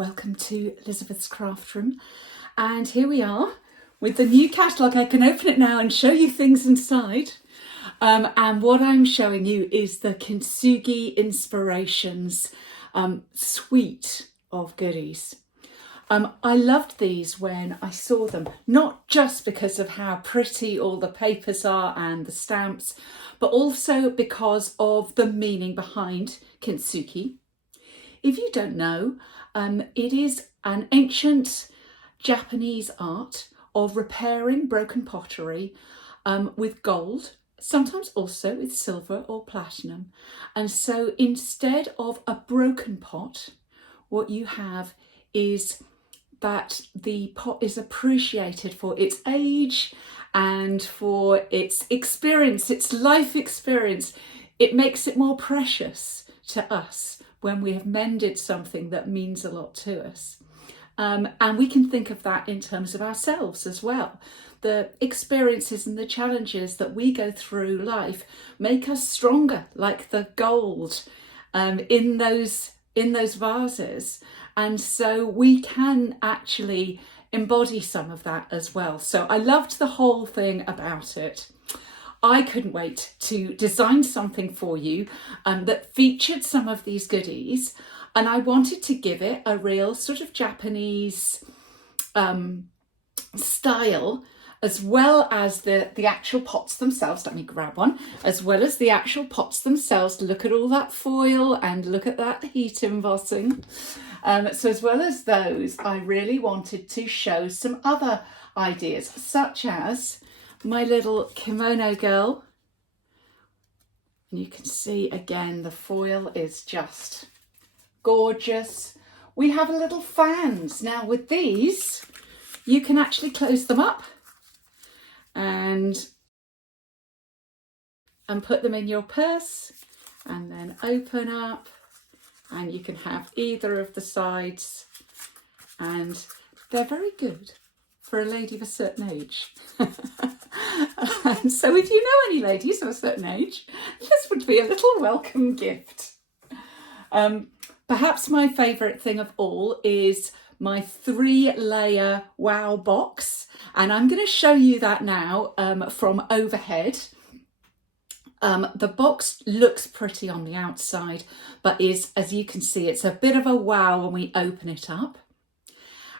welcome to Elizabeth's Craft Room. And here we are with the new catalogue. I can open it now and show you things inside. And what I'm showing you is the Kintsugi Inspirations suite of goodies. I loved these when I saw them, not just because of how pretty all the papers are and the stamps, but also because of the meaning behind Kintsugi. If you don't know, it is an ancient Japanese art of repairing broken pottery with gold, sometimes also with silver or platinum. And so instead of a broken pot, what you have is that the pot is appreciated for its age and for its experience, its life experience. It makes it more precious to us when we have mended something that means a lot to us. And we can think of that in terms of ourselves as well. The experiences and the challenges that we go through life make us stronger, like the gold in those vases. And so we can actually embody some of that as well. So I loved the whole thing about it. I couldn't wait to design something for you that featured some of these goodies, and I wanted to give it a real sort of Japanese style, as well as the actual pots themselves. Let me grab one. As well as the actual pots themselves. Look at all that foil and look at that heat embossing. So as well as those, I really wanted to show some other ideas, such as my little kimono girl. And you can see again, the foil is just gorgeous. We have little fans. Now with these, you can actually close them up and put them in your purse and then open up, and you can have either of the sides, and they're very good for a lady of a certain age. And so if you know any ladies of a certain age, this would be a little welcome gift. Perhaps my favourite thing of all is my 3-layer wow box, and I'm going to show you that now from overhead. The box looks pretty on the outside, but is, as you can see, it's a bit of a wow when we open it up.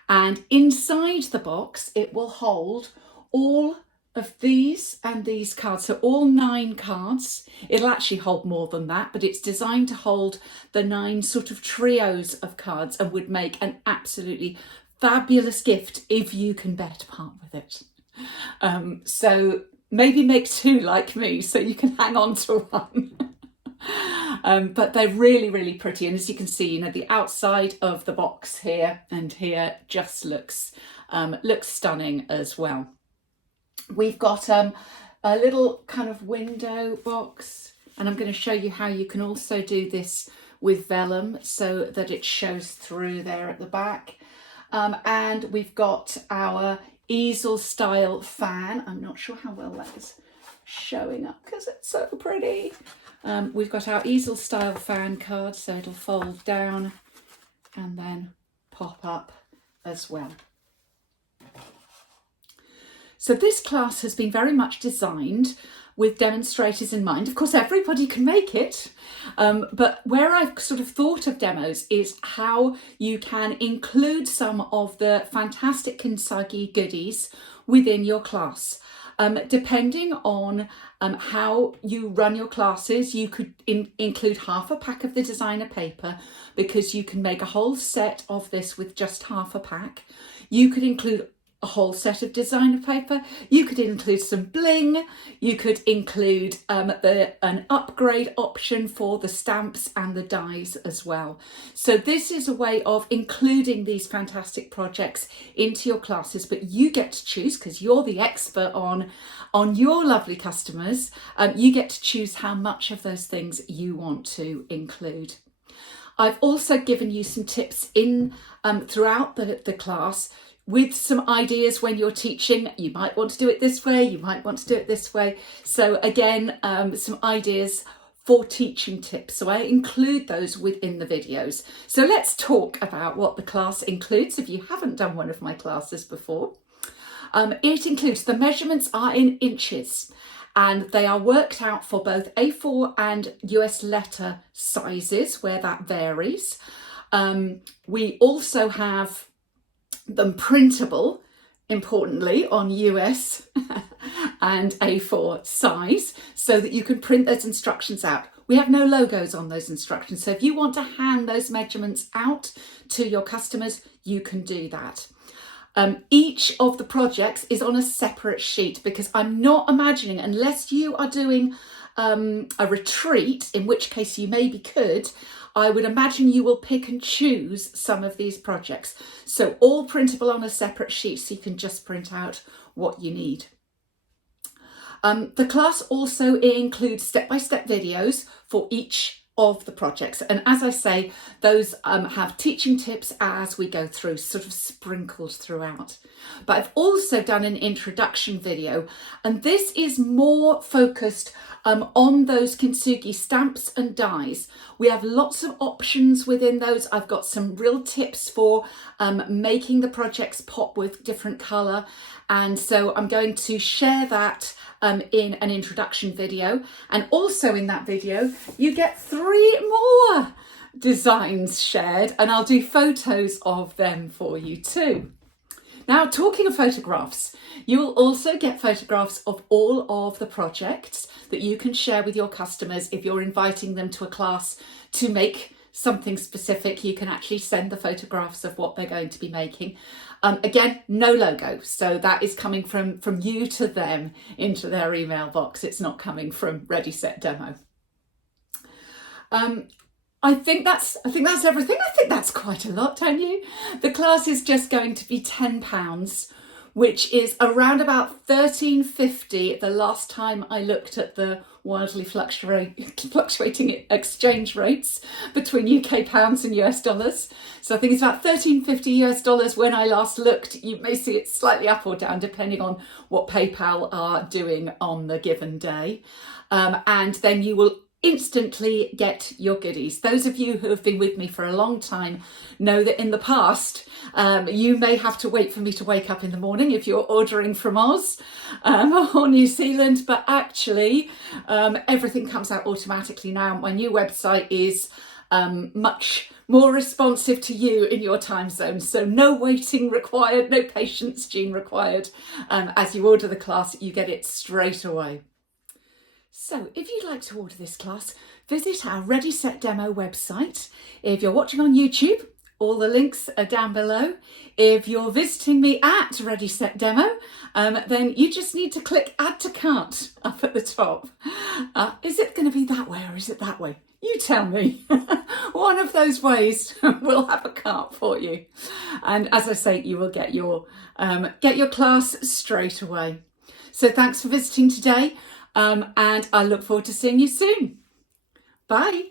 And inside the box, it will hold all of these and these cards, so all 9 cards. It'll actually hold more than that, but it's designed to hold the 9 sort of trios of cards and would make an absolutely fabulous gift if you can bear to part with it. So maybe make 2 like me so you can hang on to one. But they're really, really pretty. And as you can see, you know, the outside of the box here and here just looks stunning as well. We've got a little kind of window box, and I'm going to show you how you can also do this with vellum so that it shows through there at the back. And we've got our easel style fan. I'm not sure how well that is showing up because it's so pretty. We've got our easel style fan card, so it'll fold down and then pop up as well. So this class has been very much designed with demonstrators in mind. Of course, everybody can make it, but where I've sort of thought of demos is how you can include some of the fantastic Kintsugi goodies within your class. Depending on how you run your classes, you could include half a pack of the designer paper, because you can make a whole set of this with just half a pack. You could include a whole set of designer paper. You could include some bling. You could include an upgrade option for the stamps and the dies as well. So this is a way of including these fantastic projects into your classes, but you get to choose, because you're the expert on your lovely customers. You get to choose how much of those things you want to include. I've also given you some tips in throughout the class with some ideas when you're teaching. You might want to do it this way, you might want to do it this way. So again, some ideas for teaching tips. So I include those within the videos. So let's talk about what the class includes if you haven't done one of my classes before. It includes, the measurements are in inches and they are worked out for both A4 and US letter sizes where that varies. We also have them printable, importantly, on US and A4 size so that you can print those instructions out. We have no logos on those instructions, so if you want to hand those measurements out to your customers, you can do that. Each of the projects is on a separate sheet because I'm not imagining, unless you are doing a retreat, in which case you maybe could, I would imagine you will pick and choose some of these projects. So all printable on a separate sheet so you can just print out what you need. The class also includes step-by-step videos for each of the projects. And as I say, those have teaching tips as we go through, sort of sprinkled throughout. But I've also done an introduction video, and this is more focused on those Kintsugi stamps and dies. We have lots of options within those. I've got some real tips for making the projects pop with different colour. And so I'm going to share that in an introduction video. And also in that video, you get 3 more designs shared, and I'll do photos of them for you too. Now, talking of photographs, you will also get photographs of all of the projects that you can share with your customers. If you're inviting them to a class to make something specific, you can actually send the photographs of what they're going to be making. Again, no logo, so that is coming from you to them into their email box. It's not coming from Ready Set Demo. I think that's everything. I think that's quite a lot, don't you? The class is just going to be £10, which is around about £13.50 the last time I looked at the wildly fluctuating exchange rates between UK pounds and US dollars. So I think it's about $13.50 US when I last looked. You may see it slightly up or down depending on what PayPal are doing on the given day. And then you will instantly get your goodies. Those of you who have been with me for a long time know that in the past you may have to wait for me to wake up in the morning if you're ordering from Oz or New Zealand, but actually everything comes out automatically now. My new website is much more responsive to you in your time zone, so no waiting required, no patience gene required. As you order the class, you get it straight away. So if you'd like to order this class, visit our Ready Set Demo website. If you're watching on YouTube, all the links are down below. If you're visiting me at Ready Set Demo, then you just need to click Add to Cart up at the top. Is it going to be that way or is it that way? You tell me. One of those ways will have a cart for you. And as I say, you will get your class straight away. So thanks for visiting today. And I look forward to seeing you soon. Bye.